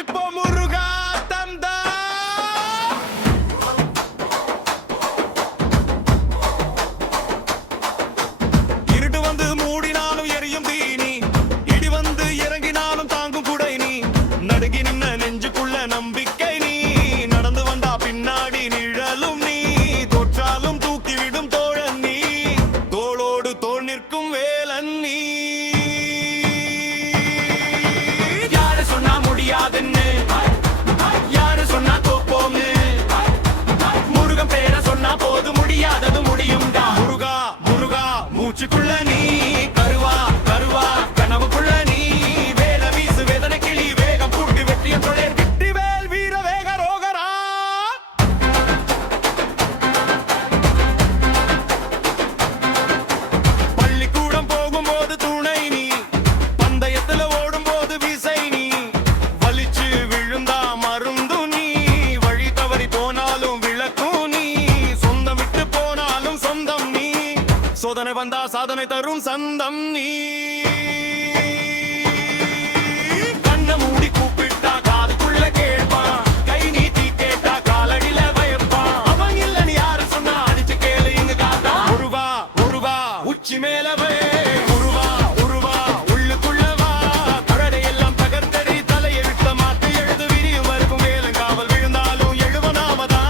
இப்போ முருகா தந்தா இருட்டு வந்து மூடினாலும் எரியும் தீனி, இடி வந்து இறங்கினாலும் தாங்கும் குடை நீ, நடுங்கி நின்ன நெஞ்சுக்குள்ள நம்பிக்கை நீ, நடந்து வந்தா பின்னாடி நிழலும் நீ, தோற்றாலும் தூக்கிவிடும் தோழன் நீ, தோளோடு தோள் நிற்கும் வேலன் நீ. யாரு சொன்னா முடியாதுன்னு, யாரு சொன்னா தோப்போம்னு, முருகன் பேர சொன்னா போது முடியாதது முடியும்டா. முருகா முருகா மூச்சுக்குள்ள நீ, கருவா கருவா கனவுக்குள்ள நீ, வேல வீசு வேதனை கிளி வேகம் கூட்டி வெற்றிய தொலை வெற்றிவேல் வீர வேக ரோகரா. பள்ளிக்கூடம் போகும்போது துணை நீ, பந்தயத்துல ஓடும்போது விசை நீ, வலிச்சு விழுந்தா மருந்து நீ, வழி தவறி போனாலும் விளக்கும் நீ, சொந்தம் விட்டு போனாலும் சொந்தம் நீ, சோதனை வந்தா சாதனை தரும் சந்தம் நீ. கண்ண மூடி கூப்பிட்டா காதுக்குள்ள கேட்பான், கை நீட்டி கேட்டா காலடியில பயப்பான், அவன் இல்ல நீ யாரு சொன்னா அடிச்சு கேளு இங்க காத்தா. உருவா உருவா உச்சி மேலவே உருவா உருவா உள்ளுக்குள்ள வா, கரடை எல்லாம் தகர்த்தடி தலையை விட்ட மாட்டு எழுது விரியும் வரைக்கும் வேலும் காவல் விழுந்தாலும் எழுவனாமதான்.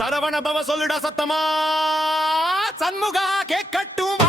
சரவண பவ சொல்லுடா சத்தமா, சண்முகா கேட்கட்டும்.